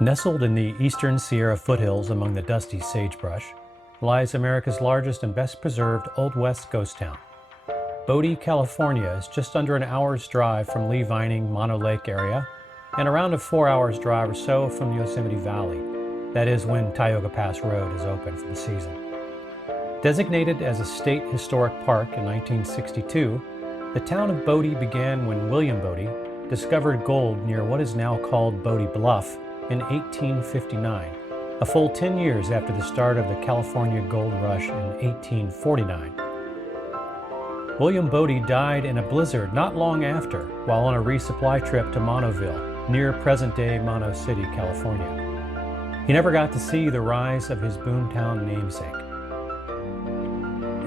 Nestled in the eastern Sierra foothills among the dusty sagebrush lies America's largest and best preserved Old West ghost town. Bodie, California is just under an hour's drive from Lee Vining Mono Lake area and around a 4 hours drive or so from the Yosemite Valley. That is when Tioga Pass Road is open for the season. Designated as a state historic park in 1962, the town of Bodie began when William Bodie discovered gold near what is now called Bodie Bluff in 1859, a full 10 years after the start of the California Gold Rush in 1849. William Bodie died in a blizzard not long after while on a resupply trip to Monoville, near present-day Mono City, California. He never got to see the rise of his boomtown namesake.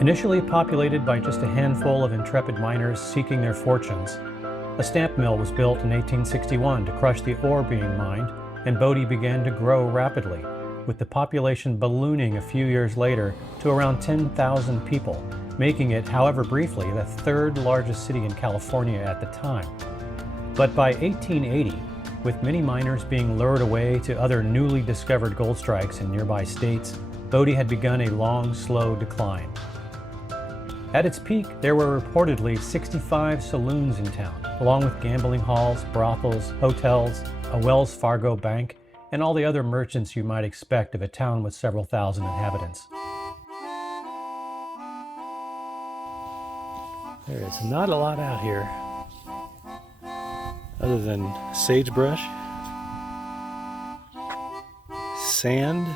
Initially populated by just a handful of intrepid miners seeking their fortunes, a stamp mill was built in 1861 to crush the ore being mined, and Bodie began to grow rapidly, with the population ballooning a few years later to around 10,000 people, making it, however briefly, the third largest city in California at the time. But by 1880, with many miners being lured away to other newly discovered gold strikes in nearby states, Bodie had begun a long, slow decline. At its peak, there were reportedly 65 saloons in town, along with gambling halls, brothels, hotels, a Wells Fargo bank, and all the other merchants you might expect of a town with several thousand inhabitants. There is not a lot out here, other than sagebrush, sand,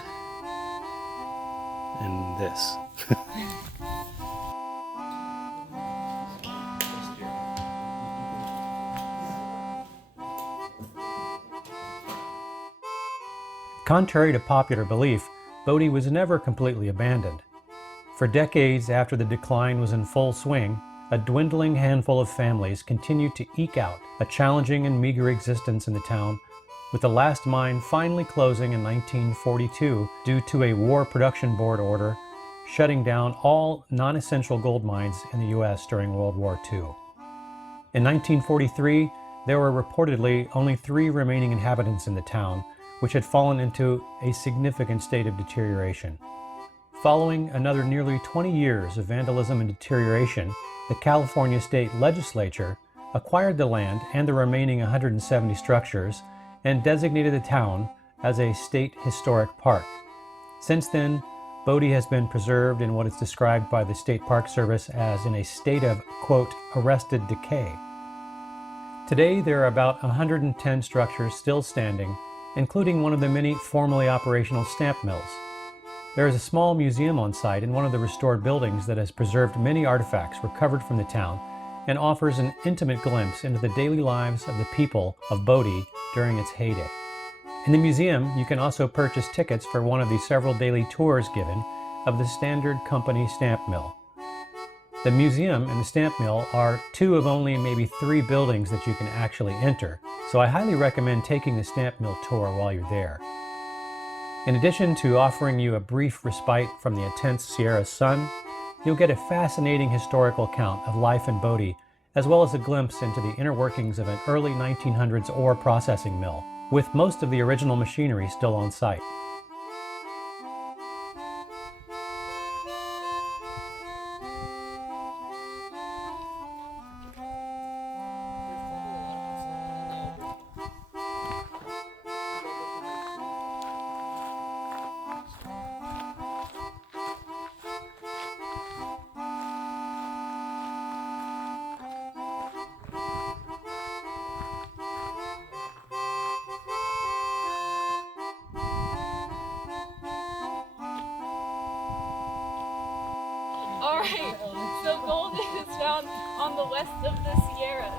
and this. Contrary to popular belief, Bodie was never completely abandoned. For decades after the decline was in full swing, a dwindling handful of families continued to eke out a challenging and meager existence in the town, with the last mine finally closing in 1942 due to a War Production Board order shutting down all non-essential gold mines in the U.S. during World War II. In 1943, there were reportedly only 3 remaining inhabitants in the town, which had fallen into a significant state of deterioration. Following another nearly 20 years of vandalism and deterioration, the California State Legislature acquired the land and the remaining 170 structures and designated the town as a state historic park. Since then, Bodie has been preserved in what is described by the State Park Service as in a state of, quote, arrested decay. Today, there are about 110 structures still standing, including one of the many formerly operational stamp mills. There is a small museum on site in one of the restored buildings that has preserved many artifacts recovered from the town and offers an intimate glimpse into the daily lives of the people of Bodie during its heyday. In the museum, you can also purchase tickets for one of the several daily tours given of the Standard Company stamp mill. The museum and the stamp mill are 2 of only maybe 3 buildings that you can actually enter, so I highly recommend taking the stamp mill tour while you're there. In addition to offering you a brief respite from the intense Sierra sun, you'll get a fascinating historical account of life in Bodie, as well as a glimpse into the inner workings of an early 1900s ore processing mill, with most of the original machinery still on site. Alright, so gold is found on the west of the Sierras.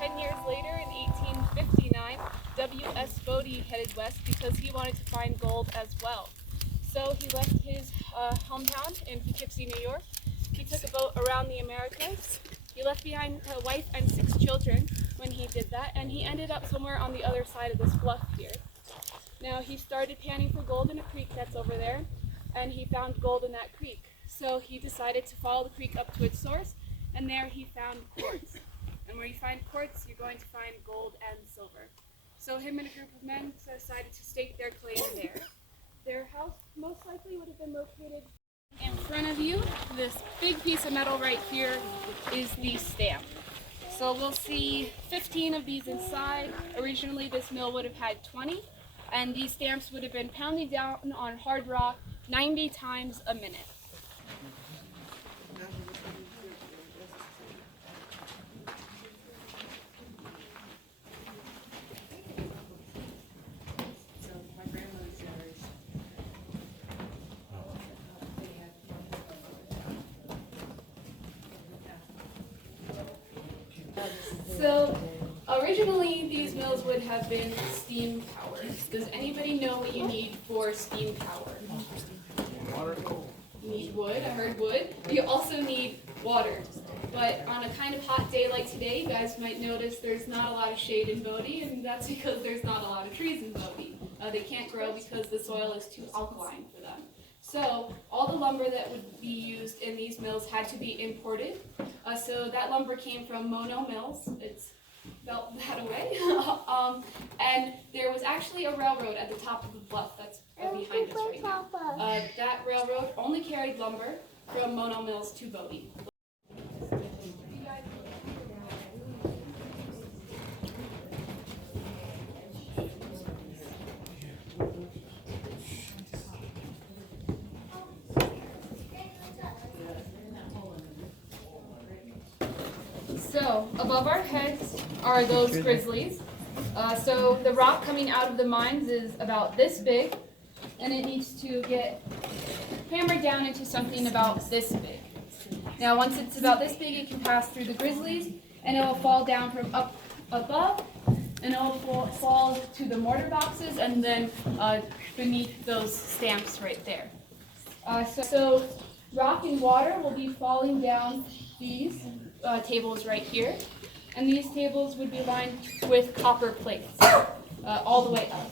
10 years later, in 1859, W.S. Bodie headed west because he wanted to find gold as well. So he left his hometown in Poughkeepsie, New York. He took a boat around the Americas. He left behind a wife and 6 children when he did that, and he ended up somewhere on the other side of this bluff here. Now he started panning for gold in a creek that's over there, and he found gold in that creek. So he decided to follow the creek up to its source, and there he found quartz. And where you find quartz, you're going to find gold and silver. So him and a group of men decided to stake their claim there. Their house most likely would have been located in front of you. This big piece of metal right here is the stamp. So we'll see 15 of these inside. Originally this mill would have had 20, and these stamps would have been pounded down on hard rock 90 times a minute. So originally these mills would have been steam powered. Does anybody know what you need for steam power? You need wood, I heard wood. You also need water. But on a kind of hot day like today, you guys might notice there's not a lot of shade in Bodie, and that's because there's not a lot of trees in Bodie. They can't grow because the soil is too alkaline for them. So all the lumber that would be used in these mills had to be imported. So that lumber came from Mono Mills. It's felt that way. And there was actually a railroad at the top of the bluff that's behind us right now. That railroad only carried lumber from Mono Mills to Bodie. So above our heads are those grizzlies. So the rock coming out of the mines is about this big, and it needs to get hammered down into something about this big. Now once it's about this big, it can pass through the grizzlies, and it will fall down from up above, and it will fall to the mortar boxes, and then beneath those stamps right there. So rock and water will be falling down these tables right here, and these tables would be lined with copper plates all the way up.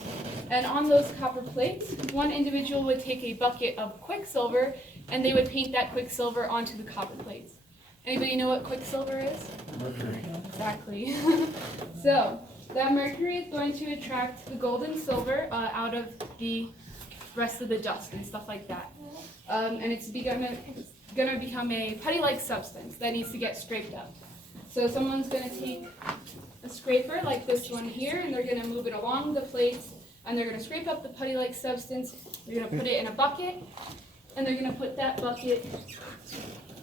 And on those copper plates, one individual would take a bucket of quicksilver, and they would paint that quicksilver onto the copper plates. Anybody know what quicksilver is? Mercury. Exactly. So that mercury is going to attract the gold and silver out of the rest of the dust and stuff like that. And it's going to become a putty-like substance that needs to get scraped up. So someone's going to take a scraper like this one here, and they're going to move it along the plates, and they're going to scrape up the putty-like substance. They're going to put it in a bucket, and they're going to put that bucket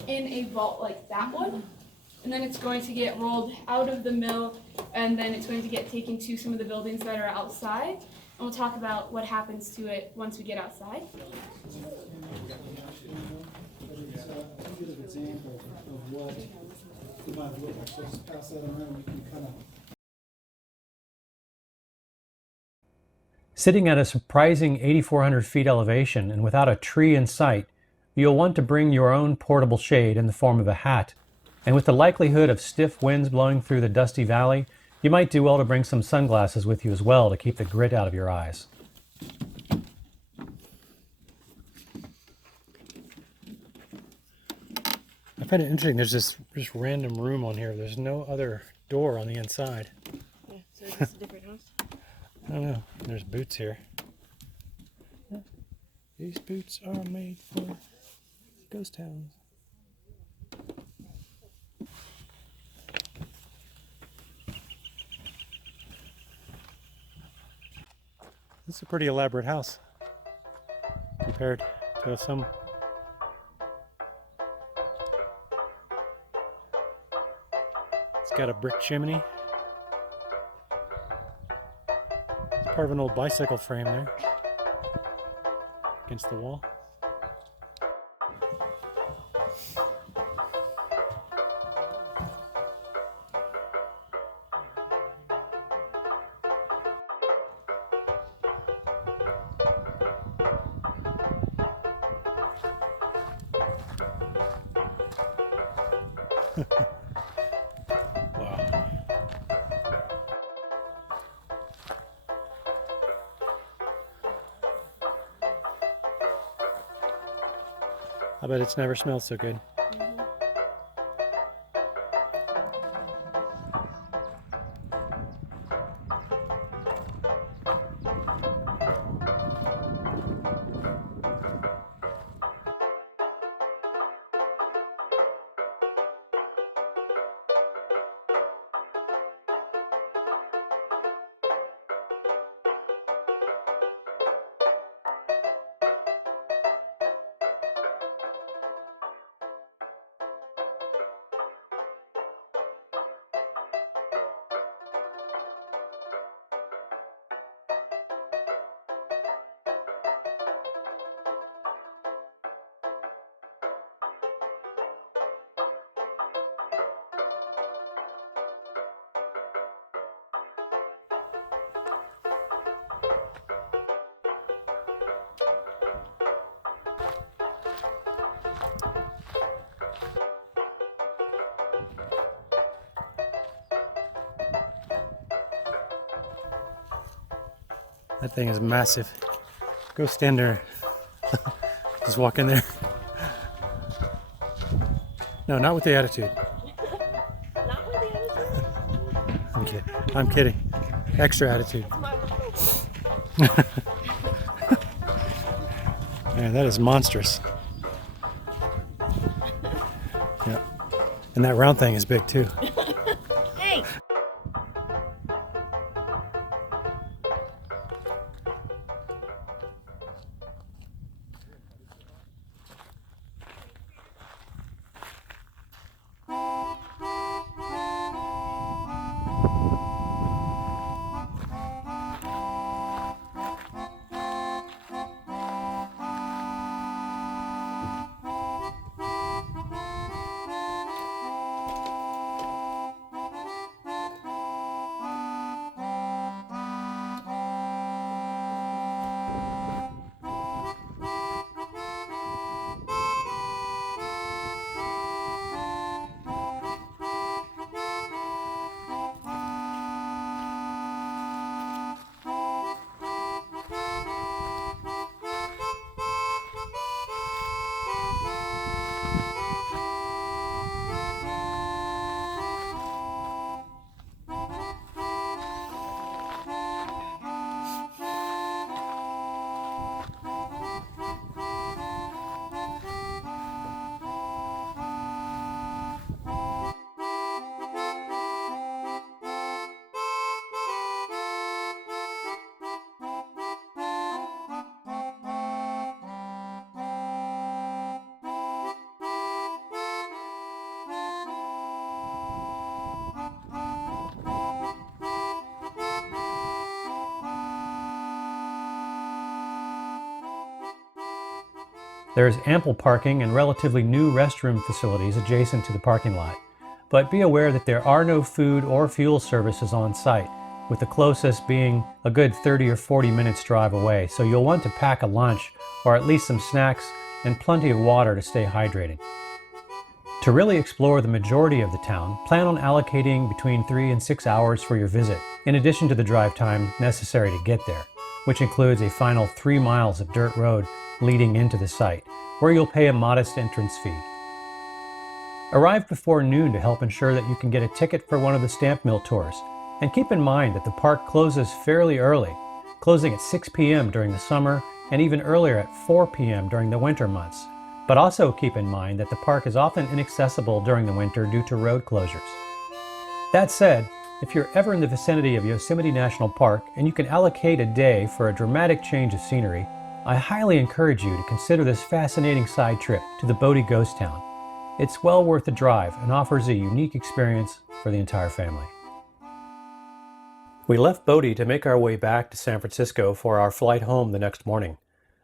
in a vault like that one. And then it's going to get rolled out of the mill, and then it's going to get taken to some of the buildings that are outside. And we'll talk about what happens to it once we get outside. A good example of what it might look like. So just pass that around, you can kind of. Sitting at a surprising 8,400 feet elevation and without a tree in sight, you'll want to bring your own portable shade in the form of a hat. And with the likelihood of stiff winds blowing through the dusty valley, you might do well to bring some sunglasses with you as well to keep the grit out of your eyes. I find it interesting, there's this just random room on here. There's no other door on the inside. Yeah, so is this a different house? I don't know. There's boots here. These boots are made for ghost towns. This is a pretty elaborate house compared to some. It's got a brick chimney. It's part of an old bicycle frame there against the wall. Wow. I bet it's never smelled so good. That thing is massive. Go stand there. Just walk in there. No, not with the attitude. Not with the attitude. I'm kidding. I'm kidding. Extra attitude. It's my little Man, that is monstrous. Yeah. And that round thing is big too. Hey! There is ample parking and relatively new restroom facilities adjacent to the parking lot. But be aware that there are no food or fuel services on site, with the closest being a good 30 or 40 minutes drive away, so you'll want to pack a lunch or at least some snacks and plenty of water to stay hydrated. To really explore the majority of the town, plan on allocating between 3 and 6 hours for your visit, in addition to the drive time necessary to get there, which includes a final 3 miles of dirt road leading into the site, where you'll pay a modest entrance fee. Arrive before noon to help ensure that you can get a ticket for one of the stamp mill tours, and keep in mind that the park closes fairly early, closing at 6 p.m. during the summer and even earlier at 4 p.m. during the winter months. But also keep in mind that the park is often inaccessible during the winter due to road closures. That said, if you're ever in the vicinity of Yosemite National Park and you can allocate a day for a dramatic change of scenery, I highly encourage you to consider this fascinating side trip to the Bodie ghost town. It's well worth the drive and offers a unique experience for the entire family. We left Bodie to make our way back to San Francisco for our flight home the next morning.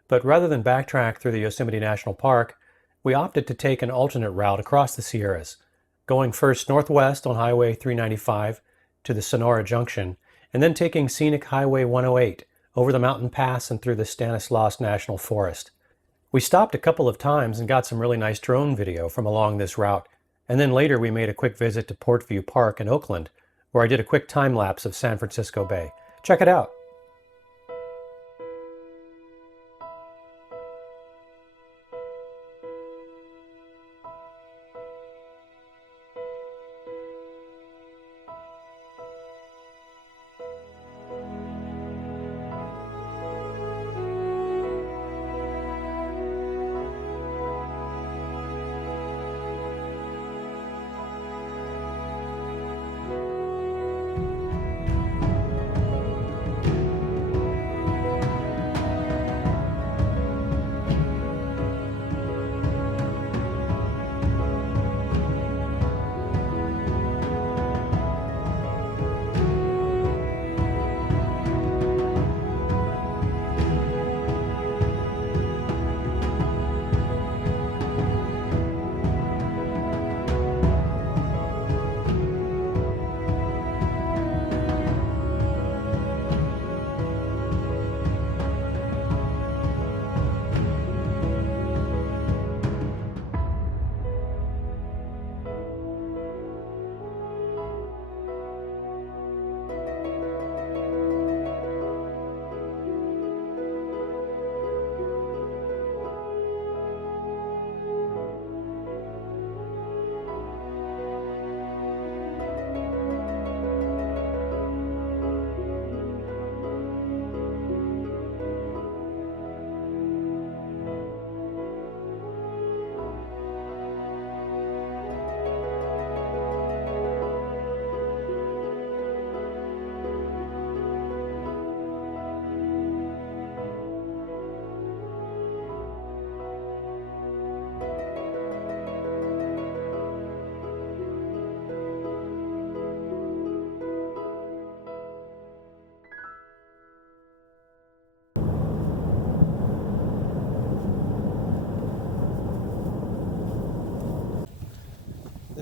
But rather than backtrack through the Yosemite National Park, we opted to take an alternate route across the Sierras, going first northwest on Highway 395 to the Sonora Junction, and then taking scenic Highway 108 over the mountain pass and through the Stanislaus National Forest. We stopped a couple of times and got some really nice drone video from along this route, and then later we made a quick visit to Portview Park in Oakland, where I did a quick time lapse of San Francisco Bay. Check it out.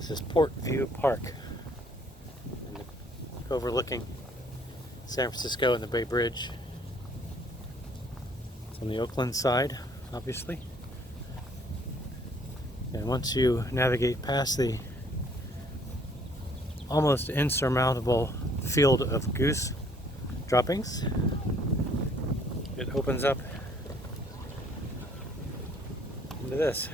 This is Port View Park, overlooking San Francisco and the Bay Bridge. It's on the Oakland side, obviously. And once you navigate past the almost insurmountable field of goose droppings, it opens up into this.